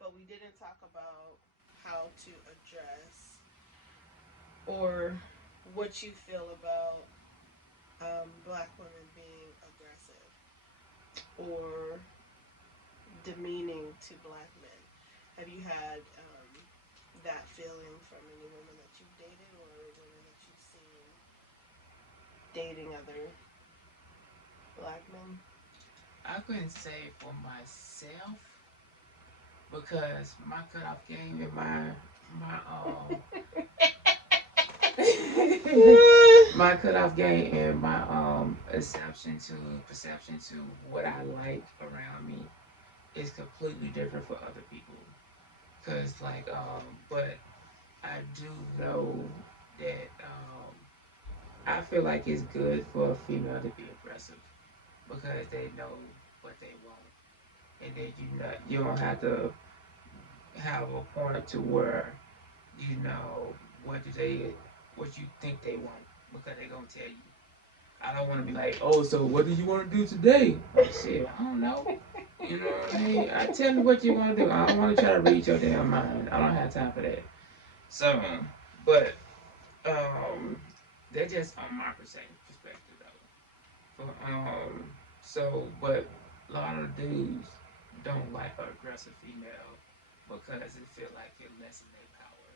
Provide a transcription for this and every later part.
but we didn't talk about how to address or what you feel about black women being aggressive or demeaning to black men. Have you had that feeling from any women that you've dated or women that you've seen dating other black men? I couldn't say for myself because my cutoff game and my my cutoff game and my perception to what I like around me is completely different for other people. Cause but I do know that I feel like it's good for a female to be aggressive because they know what they want, and then you don't have to have a point to where you know what do they what you think they want because they gonna tell you. I don't want to be like, oh, so what do you want to do today? Like, shit, I don't know. You know what I mean? Tell me what you want to do. I don't want to try to read your damn mind. I don't have time for that. So, but um, that's just on my perspective though. But a lot of dudes don't like an aggressive female because they feel like it lessens their power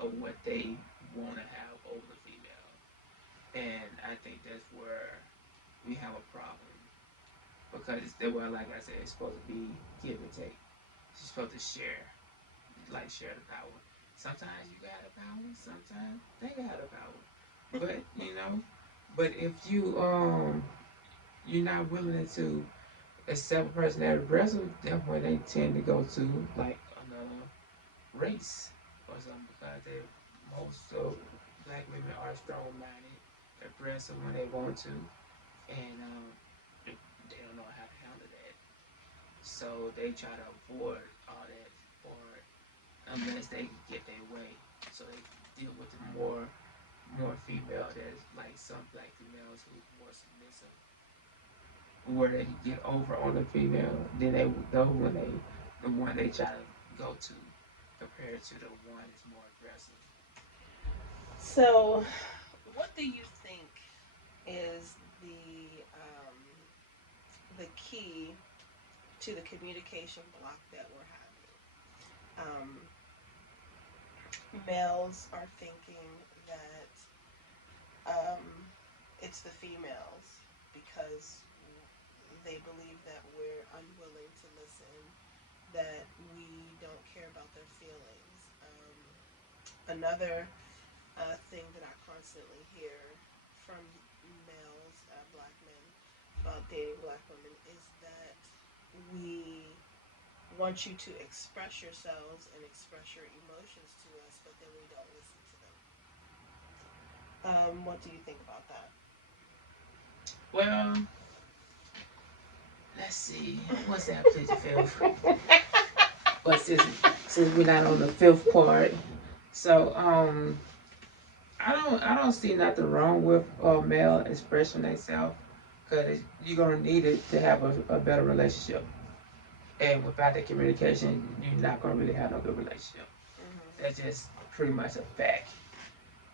of Mm-hmm. what they want to have over the female. And I think that's where we have a problem because they were, like I said, it's supposed to be give and take. She's supposed to share the power. Sometimes you got the power, sometimes they got the power. But but if you're not willing to accept a person that aggressive, that's when they tend to go to like another race or something because they most of black women are strong minded, aggressive when they want to, and they don't know how to handle that. So they try to avoid all that part unless they can get their way. So they deal with the more female that's like some black females who more submissive, where they can get over on the female, then they will go when they the one they try to go to compared to the one that's more aggressive. So, what do you think is the key to the communication block that we're having? Males are thinking that it's the females because they believe that we're unwilling to listen, that we don't care about their feelings. Another thing that I constantly hear from males, black men, about dating black women is that we want you to express yourselves and express your emotions to us, but then we don't listen to them. What do you think about that? Well, let's see. What's that? Plead the fifth. But since we're not on the fifth part, so I don't see nothing wrong with male expressing themselves because you're gonna need it to have a better relationship. And without that communication, you're not gonna really have no good relationship. Mm-hmm. That's just pretty much a fact.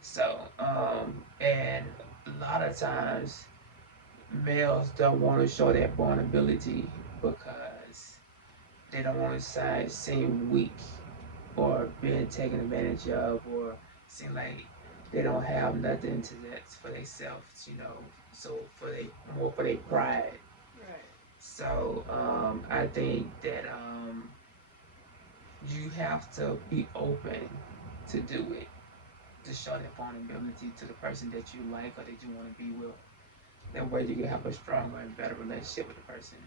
So and a lot of times males don't want to show that vulnerability because they don't want to seem weak or being taken advantage of or seem like they don't have nothing to that for themselves, So for their pride. Right. So I think that you have to be open to do it to show that vulnerability to the person that you like or that you want to be with. That way you can have a stronger and better relationship with the person.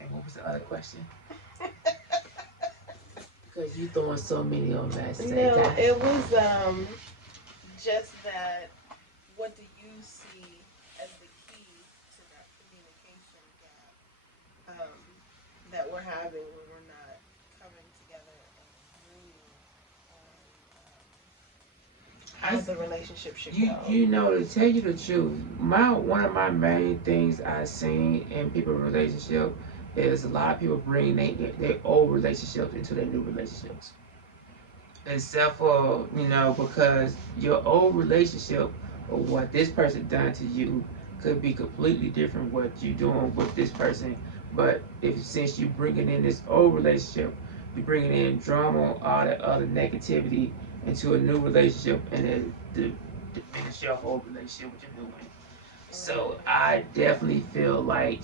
And what was the other question? Because you throwing so many on me at the same No, time. it was just that. What do you see as the key to that communication gap that we're having when we're not coming together and agreeing on I, how the relationship should you go? you know to tell you the truth, my one of my main things I seen in people relationship is a lot of people bring their old relationships into their new relationships, except for because your old relationship or what this person done to you could be completely different what you doing with this person. But if since you bringing in this old relationship, you bringing in drama, all that other negativity into a new relationship, and then diminish your whole relationship with your new one. So Right. I definitely feel like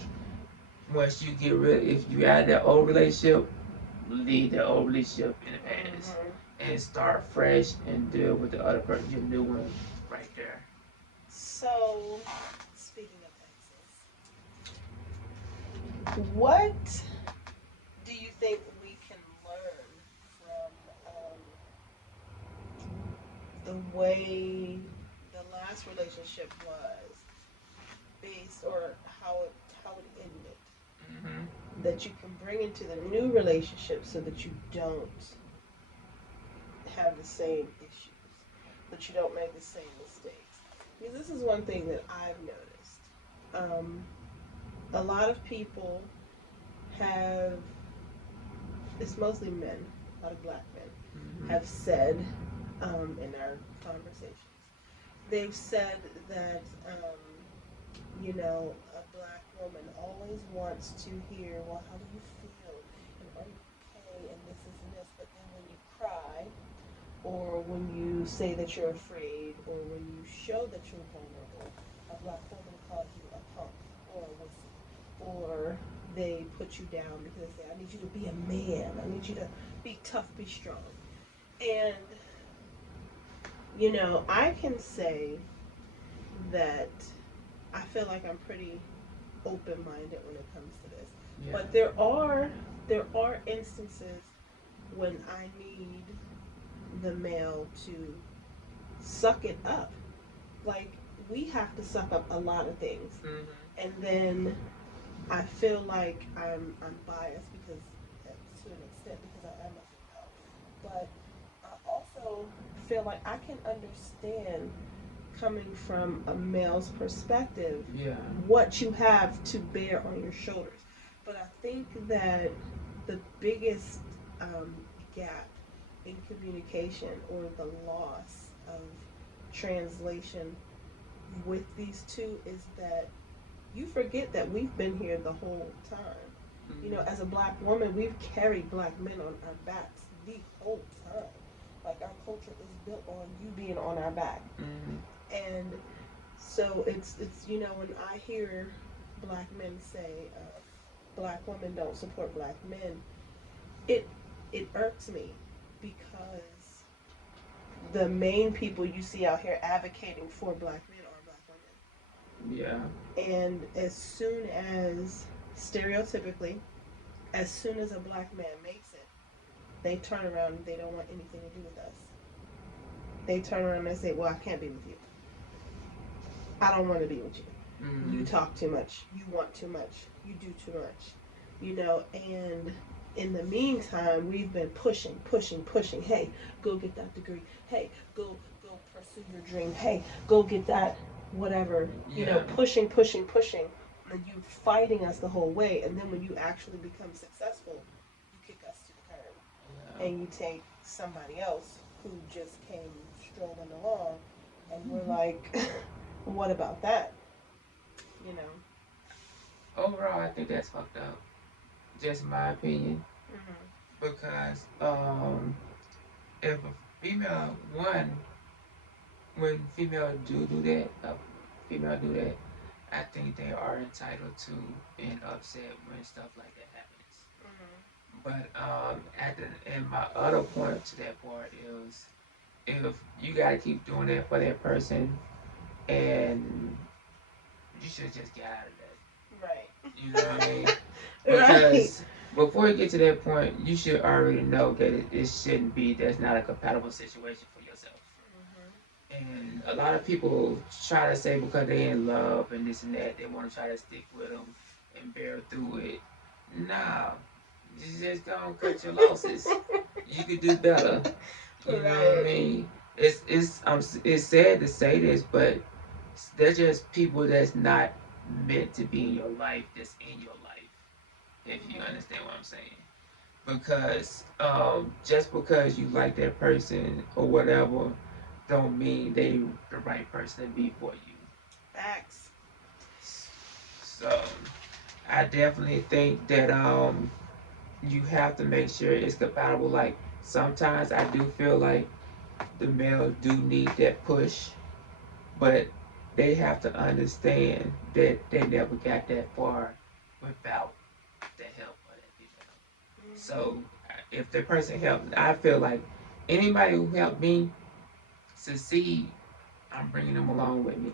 once you get rid, if you add that old relationship, leave the old relationship in the past Mhm. and start fresh and deal with the other person, your new one, right there. So, speaking of exes, what do you think we can learn from the way the last relationship was based, or how it ended, Hmm. that you can bring into the new relationship so that you don't have the same issues, that you don't make the same mistakes? Because this is one thing that I've noticed. Um, a lot of people have, it's mostly men, a lot of black men, Hmm. have said in our conversations, they've said that, a black woman always wants to hear, well, how do you feel? And are you okay? And this. But then when you cry, or when you say that you're afraid, or when you show that you're vulnerable, a black woman calls you a punk or a wussy, or they put you down because they say, I need you to be a man. I need you to be tough, be strong. And, I can say that I feel like I'm pretty open minded when it comes to this. Yeah. But there are instances when I need the male to suck it up. Like, we have to suck up a lot of things. Hmm. And then I feel like I'm biased because, to an extent, because I am a female. But I also feel like I can understand, coming from a male's perspective, Yeah. what you have to bear on your shoulders. But I think that the biggest um, gap in communication, or the loss of translation with these two, is that you forget that we've been here the whole time. Hmm. As a black woman, we've carried black men on our backs the whole time. Like, our culture is built on you being on our back. Hmm. And so it's when I hear black men say, black women don't support black men, it it irks me, because the main people you see out here advocating for black men are black Yeah. women. And as soon as, stereotypically, as soon as a black man makes it, they turn around and they don't want anything to do with us. They turn around and say, well, I can't be with you. I don't want to be with you. You Hmm. talk too much. You want too much. You do too much. And in the meantime, we've been pushing, pushing, pushing. Hey, go get that degree. Hey, go pursue your dream. Hey, go get that whatever. Yeah. Pushing, pushing, pushing. And you fighting us the whole way. And then when you actually become successful, you kick us to the curb. Yeah. And you take somebody else who just came strolling along, and we're like, what about that? You know. Overall, I think that's fucked up. Just my opinion, Mhm. because if a female one, when female do that, a female do that, I think they are entitled to being upset when stuff like that happens. Mhm. But and my other point to that part is, if you gotta keep doing that for that person, and you should just get out of that. Right. You know what I mean? Right. Because before you get to that point, you should already know that it shouldn't be. That's not a compatible situation for yourself. Mhm. And a lot of people try to say because they in love and this and that, they want to try to stick with them and bear through it. Nah, you just gonna cut your losses. You could do better. You know what I Right. mean? It's sad to say this, but they're just people that's not meant to be in your life. That's in your life. if you Mhm. understand what I'm saying. Because just because you like that person or whatever, don't mean they the right person to be for you. Facts. So I definitely think that you have to make sure it's compatible. Like sometimes I do feel like the male do need that push, but they have to understand that they never got that far without the help of that female. Mhm. So if the person helped, I feel like anybody who helped me succeed, I'm bringing them along with me.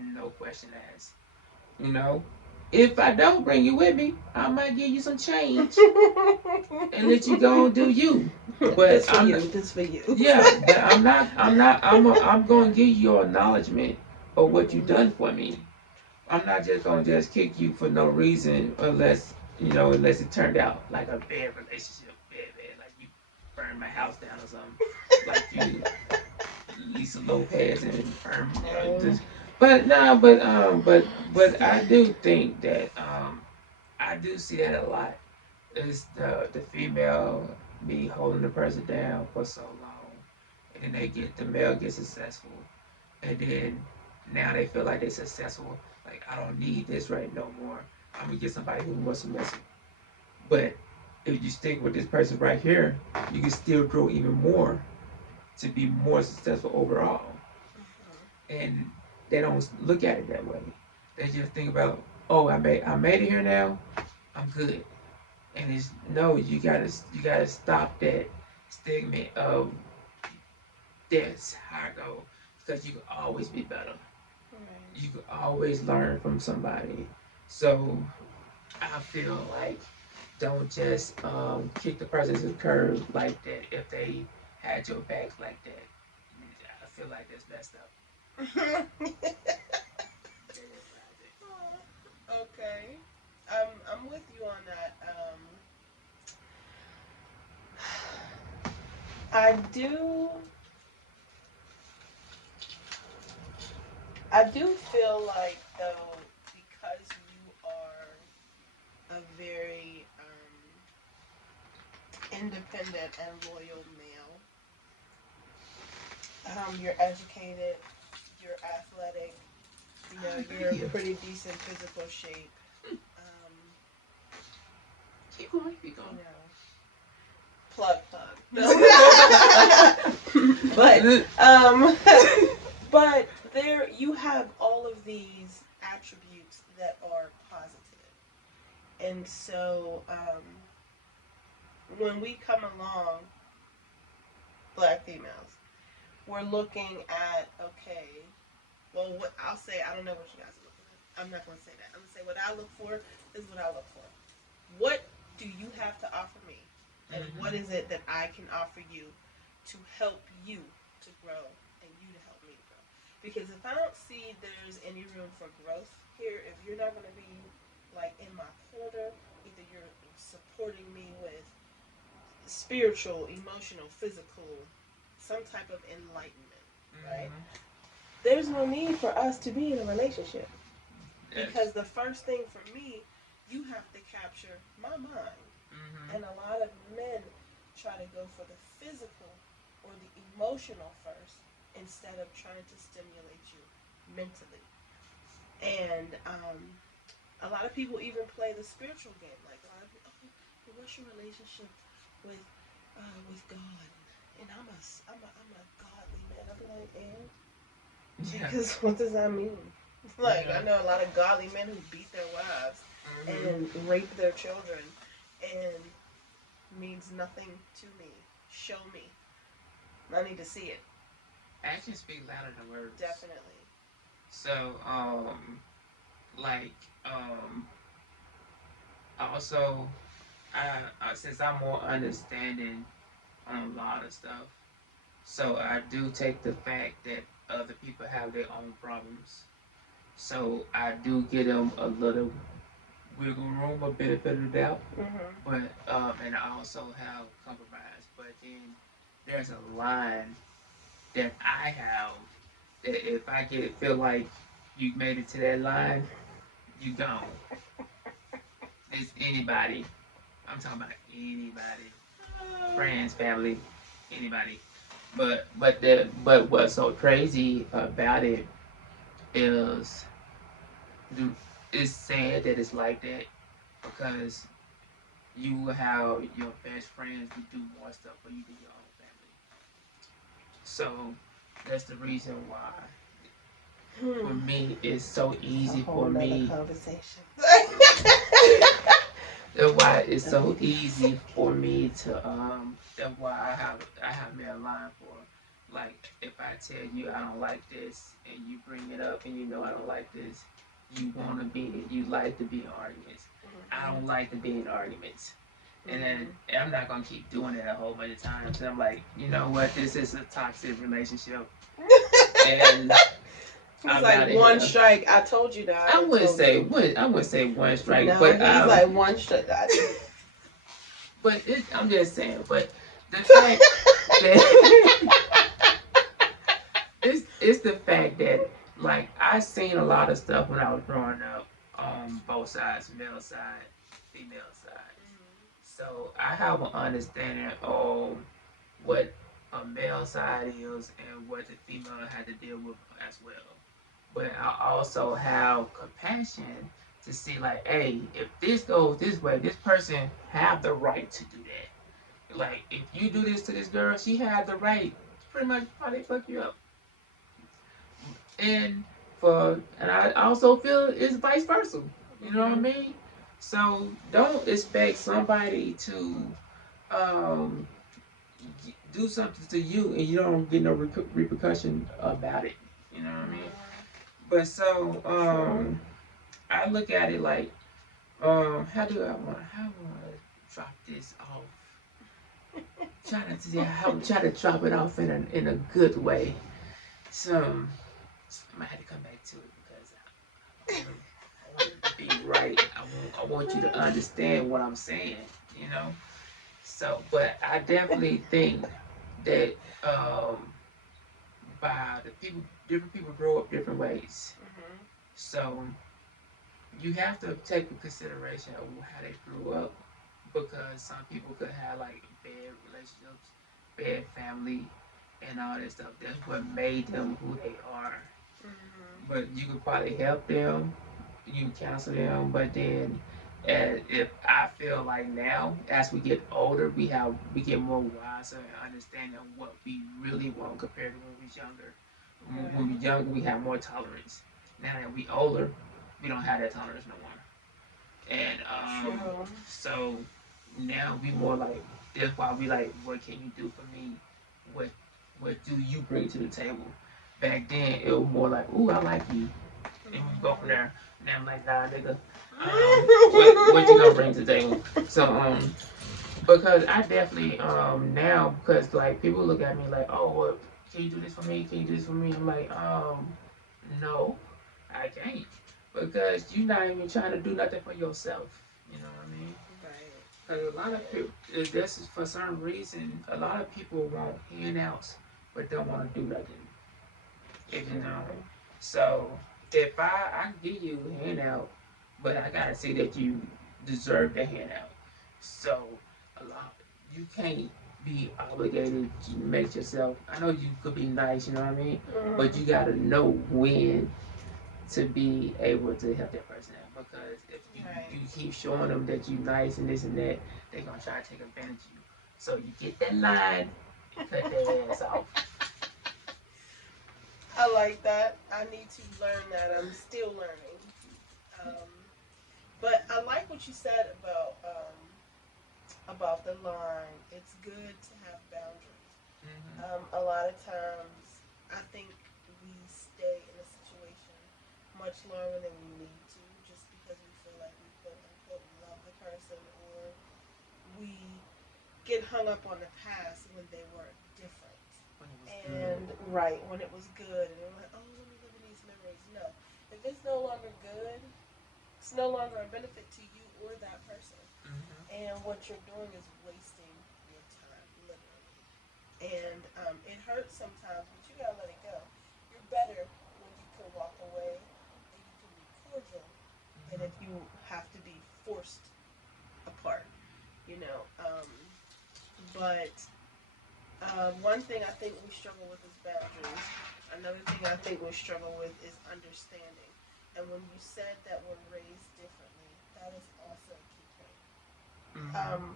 Mhm. No question asked. You know, if I don't bring you with me, I might give you some change and let you go and do you. But This for I'm you. This for you. yeah, but I'm not. I'm going to give you your acknowledgement of what you Mhm. done for me. I'm not just going to just kick you for no reason unless unless it turned out like a bad relationship, bad, like you burned my house down or something, like you Lisa Lopez and burn Oh. this. But no, but I do think that I do see that a lot. Is the female be holding the person down for so long, and then the male gets successful, and then now they feel like they're successful. Like I don't need this right no more. I'm gonna get somebody who's more submissive. But if you stick with this person right here, you can still grow even more to be more successful overall. And they don't look at it that way. They just think about, oh, I made it here now. I'm good. And it's no, you gotta stop that stigma of this how I go because you can always be better. Right. You can always learn from somebody. So I feel like don't just kick the person to the curb like that if they had your back like that. I feel like that's messed up. That is what I think. Okay. I'm with you on that. I do I do feel like though because you are a very independent and loyal male, you're educated, you're athletic, you're in Thank you. pretty decent physical shape. Um, Keep going, keep you going. know, plug. No. but um but there you have all of these attributes that are positive. And so when we come along, black females, we're looking at okay, well what I'll say, I don't know what you guys are looking at. I'm not gonna say that. I'm gonna say what I look for is what I look for. What do you have to offer me? And what Mm-hmm. is it that I can offer you to help you to grow and you to help me to grow? Because if I don't see there's any room for growth here, if you're not going to be like in my corner, either you're supporting me with spiritual, emotional, physical, some type of enlightenment, right? Mm-hmm. There's no need for us to be in a relationship. Yes. Because the first thing for me, you have to capture my mind. Mm-hmm. And a lot of men try to go for the physical or the emotional first instead of trying to stimulate you mentally. And a lot of people even play the spiritual game. Like a lot of people, oh, what's your relationship with God? And I'm a godly man. I'm like, and Yeah. because what does that mean? Like Yeah. I know a lot of godly men who beat their wives Mm-hmm. and rape their children, and means nothing to me. Show me. I need to see it. Actions speak louder than words. Definitely. So, like, also, since I'm more understanding on a lot of stuff, so I do take the fact that other people have their own problems. So I do give them a little wiggle room, a benefit of the doubt. Mm-hmm. But and I also have compromise. But then there's a line that I have that if I feel like you made it to that line, you gone. It's anybody. I'm talking about anybody. Friends, family, anybody. But what's so crazy about it is do it's sad that it's like that because you have your best friends who do more stuff for you than your own family. So that's the reason why for Hmm. me it's so It's a easy whole for nother me. conversation. That's why it's so easy for me to that's why I have me a line for like if I tell you I don't like this and you bring it up and you know I don't like this, you like to be in arguments. I don't like to be in arguments. And then Mhm. I'm not gonna keep doing it a whole bunch of times. And I'm like, you know what, this is a toxic relationship and He's I'm like out of one here. strike. I told you that I I done wouldn't told say you. what I wouldn't say one strike, No, but he's like one strike. I'm just saying, but the fact that it's the fact that like I seen a lot of stuff when I was growing up, both sides, male side, female side. So I have an understanding of what a male side is and what the female had to deal with as well. But I also have compassion to see like, hey, if this goes this way, this person have the right to do that. Like if you do this to this girl, she had the right to pretty much probably fuck you up. And and I also feel it's vice versa. You know what I Mhm. mean? So don't expect somebody to um, do something to you and you don't get no repercussion about it. You know what I mean? But so True. I look at it like how do I want to drop this off? Try to drop it off in a good way. So I might have to come back to it because I want it to be right. I want you to understand what I'm saying. You know. So, but I definitely think that by the people, different people grow up different ways. Mhm. So you have to take into consideration of how they grew up because some people could have like bad relationships, bad family, and all that stuff. That's what made them who they are. Mhm. But you could probably help them, you can counsel them, but then and if I feel like now, as we get older, we get more wiser and understanding what we really want compared to when we was younger. When we Right. were younger, we had more tolerance. Now that we older, we don't have that tolerance no more. And True. so now we more like that's why we like, what can you do for me? What what do you bring to the table? Back then it was more like, ooh, I like you, and we go from Mhm. there. Now I'm like, nah, nigga, what you gonna bring to the table? So because I definitely now because like people look at me like, oh, well, can you do this for me? Can you do this for me? I'm like, no, I can't because you're not even trying to do nothing for yourself. You know what I mean? Right. Because a lot of people, this is for some reason, a lot of people want handouts but don't want to do nothing. If you know. True. So if I can give you a handout, but I gotta say that you deserve the handout. So a lot you can't be obligated to make yourself. I know you could be nice, you know what I mean, but Mhm. you gotta know when to be able to help that person out. Because if Right. you keep showing them that you nice and this and that, they're gonna try to take advantage of you. So you get that line and cut their ass off. I like that. I need to learn that. I'm still learning. Um, but I like what you said about the line. It's good to have boundaries. Mm-hmm. A lot of times, I think we stay in a situation much longer than we need to, just because we feel like we quote unquote love the person, or we get hung up on the past when they were different. When it was good. And right, when it was good, and we're like, oh, let me live in these memories. No, if it's no longer good, it's no longer a benefit to you or that person. Mm-hmm. And what you're doing is wasting your time, literally. And it hurts sometimes, but you gotta let it go. You're better when you can walk away and you can be cordial than if Mm-hmm. you have to be forced. you know. But one thing I think we struggle with is boundaries. Another thing I think we struggle with is understanding. And when you said that we're raised differently, that is also a key point. Mm-hmm.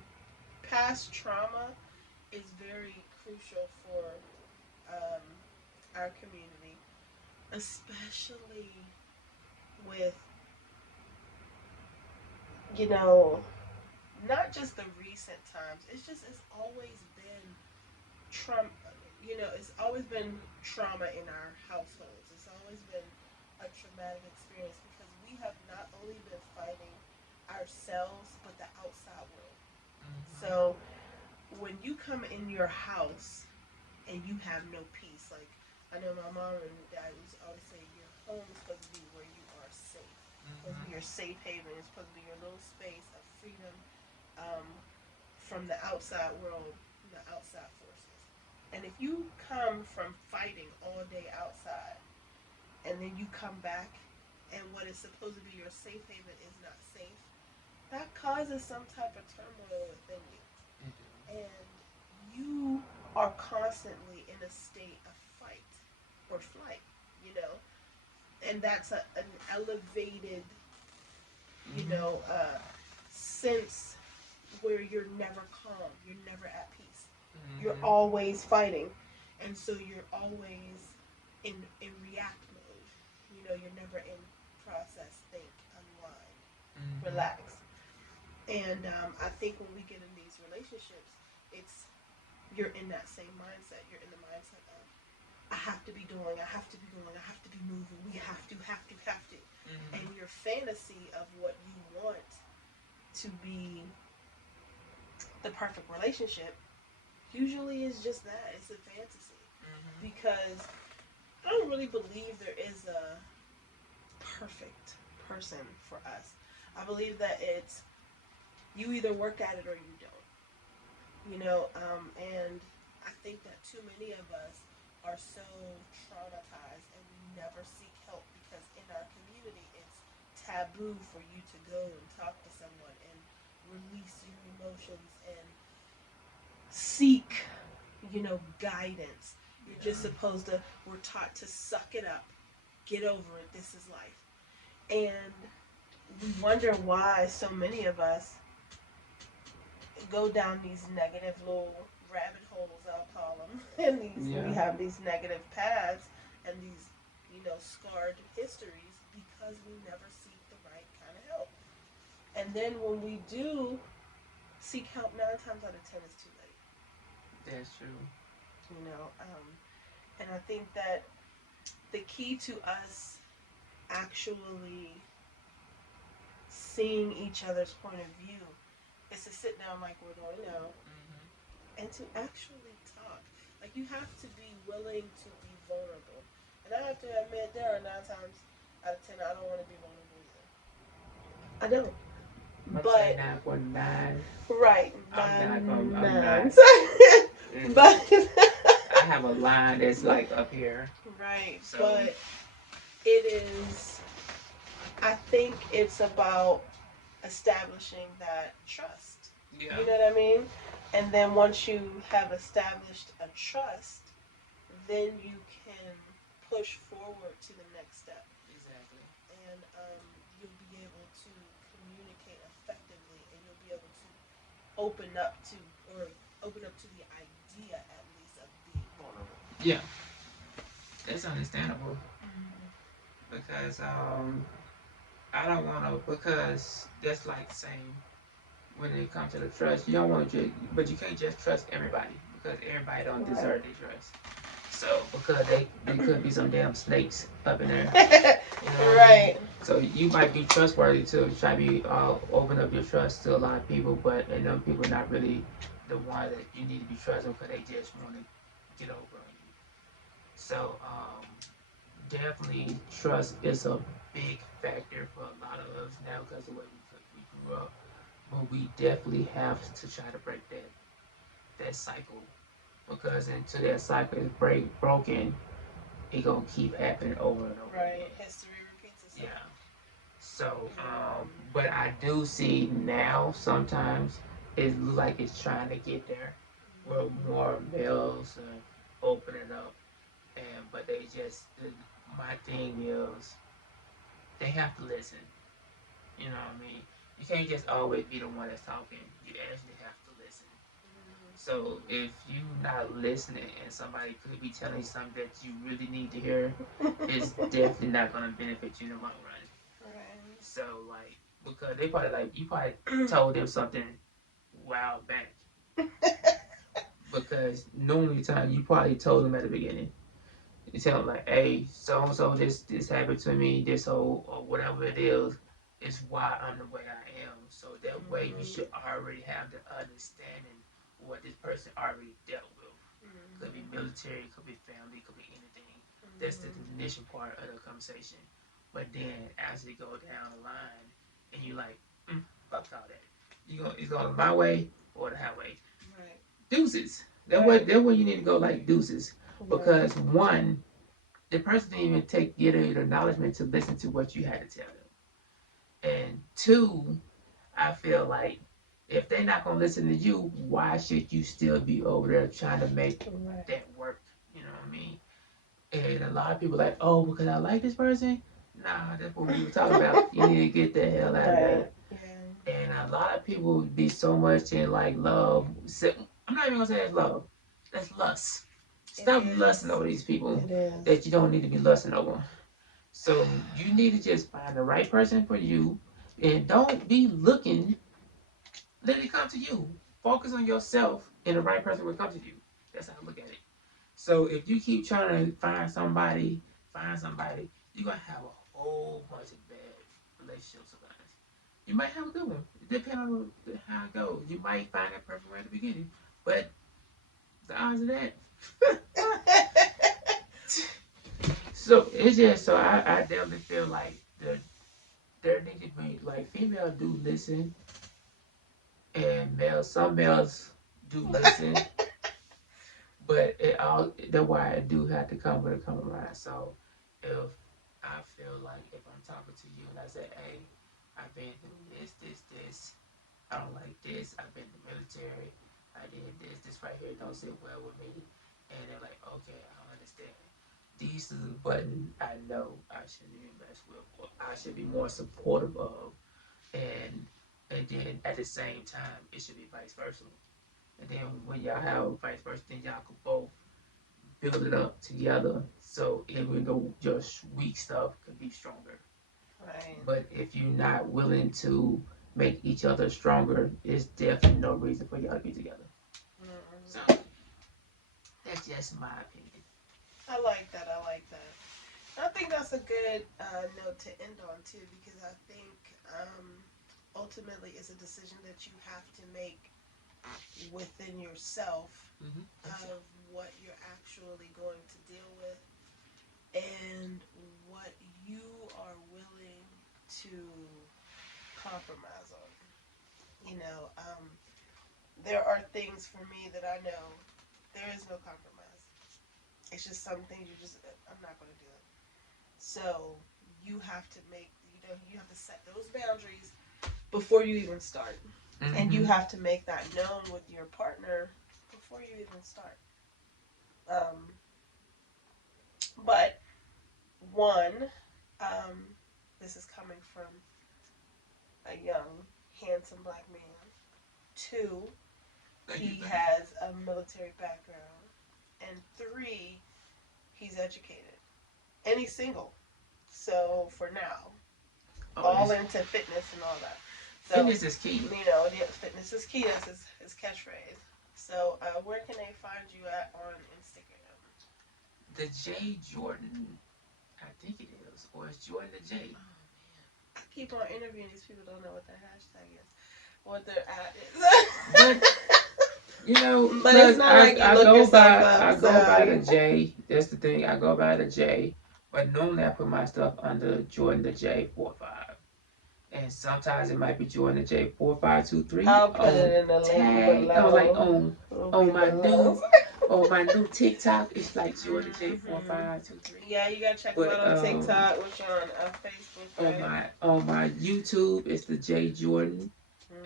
Past trauma is very crucial for um, our community, especially with, you know, not just the recent times. It's always been trauma. You know, it's always been trauma in our households. It's always been a traumatic experience because we have not only been fighting ourselves but the outside world. Mm-hmm. So when you come in your house and you have no peace, like I know my mom and dad used to always say, your home is supposed to be where you are safe. It's supposed to be Mm-hmm. your safe haven. It's supposed to be your little space of freedom um, from the outside world, the outside forces. And if you come from fighting all day outside and then you come back and what is supposed to be your safe haven is not safe, that causes some type of turmoil within you. It do. And you are constantly in a state of fight or flight, you know, and that's an elevated, you Mm-hmm. know, sense where you're never calm, you're never at peace, you're Mm-hmm. always fighting, and so you're always in react mode. You know, you're never in process, think, unwind, Mm-hmm. relax. And I think when we get in these relationships, it's you're in that same mindset. You're in the mindset of I have to be doing, I have to be going, I have to be moving. We have to. And Mm-hmm. your fantasy of what you want to be the perfect relationship usually is just that. It's a fantasy Mm-hmm. because I don't really believe there is a perfect person for us. I believe that it's you either work at it or you don't. You know, and I think that too many of us are so traumatized and we never seek help because in our community it's taboo for you to go and talk to someone and release your emotions and seek, you know, guidance. You're just Yeah. supposed to, we're taught to suck it up, get over it, this is life. And we wonder why so many of us go down these negative little rabbit holes, I'll call them, and we Yeah. have these negative paths and these, you know, scarred histories because we never seek the right kind of help. And then when we do seek help, 9 times out of 10 it's too late. That's true. You know, and I think that the key to us actually seeing each other's point of view is to sit down like we're doing now Mm-hmm. and to actually talk. Like you have to be willing to be vulnerable. And I have to admit, there are 9 times out of 10 I don't want to be vulnerable either. I don't. I'm say But 9.9. right, I'm not gonna. nine I'm not. nines. Mm. But I have a line that's like up here. right, So but it is. I think it's about establishing that trust. yeah. You know what I mean? And then once you have established a trust, then you can push forward to the next step. Exactly. And you'll be able to communicate effectively and you'll be able to open up to, or open up to the idea at least of being vulnerable. Yeah, that's understandable Mm-hmm. because I don't want to because that's like saying when it comes to the trust, you don't want to, but you can't just trust everybody because everybody don't Right. deserve the trust. So because they could be some damn snakes up in there. You know what I mean? Right. So you might be trustworthy to try to be open up your trust to a lot of people, but and them people not really the one that you need to be trusting because they just want to get over on you. So definitely trust is a big factor for a lot of us now because the way we grew up. But we definitely have to try to break that cycle because until that cycle is broken, it gonna keep happening over and over Right. again. History repeats itself. Yeah. So, Yeah. but I do see now sometimes. it looks like it's trying to get there, where more males are opening up, and but they just my thing is they have to listen. You know what I mean? You can't just always be the one that's talking. You actually have to listen. So if you not listening and somebody could be telling you something that you really need to hear, it's definitely not gonna benefit you in the long run. Right. So like because they probably like you probably told them something a while back because normally time you probably told them at the beginning. You tell them like, hey, so and so this happened to me, this whole or whatever it is why I'm the way I am. So that way you should already have the understanding what this person already dealt with. Could be military, could be family, could be anything. That's the initial part of the conversation. But then as you go down the line and you like, fuck all that. It's going my way or the highway. Right. Deuces. Right. That way you need to go like deuces. Right. Because one, the person didn't even get the acknowledgement to listen to what you had to tell them. And two, I feel like if they're not gonna listen to you, why should you still be over there trying to make Right. that work? You know what I mean? And a lot of people are like, oh, because I like this person. Nah, that's what we were talking about. You need to get the hell out of Right. there. Yeah. And a lot of people would be so much in like love. I'm not even gonna say that's love. That's lust. It Stop lusting is. over these people It is. that you don't need to be lusting over. So you need to just find the right person for you, and don't be looking. Let it come to you. Focus on yourself, and the right person will come to you. That's how I look at it. So if you keep trying to find somebody, you're gonna have a whole bunch of bad relationships sometimes. You might have a good one. It depends on how it goes. You might find that perfect one at the beginning, but the odds of that. So it's just so I definitely feel like there need to be like female do listen and some males do listen, but it all that's why I do have to come with a compromise. So if I feel like if I'm talking to you and I say, hey, I've been through this, I don't like this, I've been in the military, I did this right here don't sit well with me, and they're like, okay, I understand. These are the button I know I shouldn't even mess with, or I should be more supportive of, and and then at the same time it should be vice versa. And then when y'all have vice versa, then y'all can both build it up together. So even though your weak stuff can be stronger. Right. But if you're not willing to make each other stronger, it's definitely no reason for y'all to be together. So that's just my opinion. I like that. I like that. I think that's a good note to end on too, because I think ultimately it's a decision that you have to make within yourself of what you're actually going to deal with and what you are willing to compromise on. You know, there are things for me that I know there is no compromise. It's just some things you just I'm not going to do it. So you have to make you have to set those boundaries before you even start, and you have to make that known with your partner before you even start. Um, but one, um, this is coming from a young, handsome black man. Two, he has a military background, and three, he's educated, and he's single. So for now, all into fitness and all that. So fitness is key. You know, fitness is key. That's his catchphrase. So where can they find you at on Instagram? The J Jordan, I think it is, or it's Jordan the J. Oh man, I keep on interviewing these people. Don't know what their hashtag is, what their ad is. But you know, but it's not like you look yourself up. I go by the J. That's the thing. I go by the J. But normally I put my stuff under Jordan the J 45. And sometimes it might be Jordan the J 4523. I'll put it in the link below. Like on my new on my new TikTok, it's like Jordan the J 4523. Yeah, you gotta check them out on TikTok, which on Facebook. Right? On my YouTube, it's the J Jordan.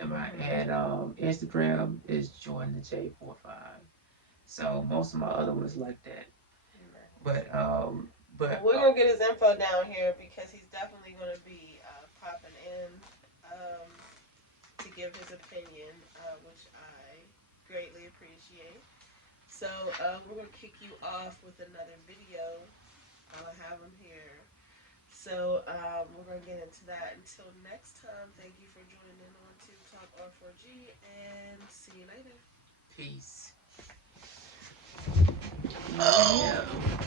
And Instagram is Jordan the J45. So most of my other ones like that. Nice. But Well, but we're gonna get his info down here because he's definitely gonna be popping in um, to give his opinion, which I greatly appreciate. So we're gonna kick you off with another video. I'll have him here. So we're gonna get into that. Until next time, thank you for joining in on Tube Talk R4G, and see you later. peace. Oh. Yeah.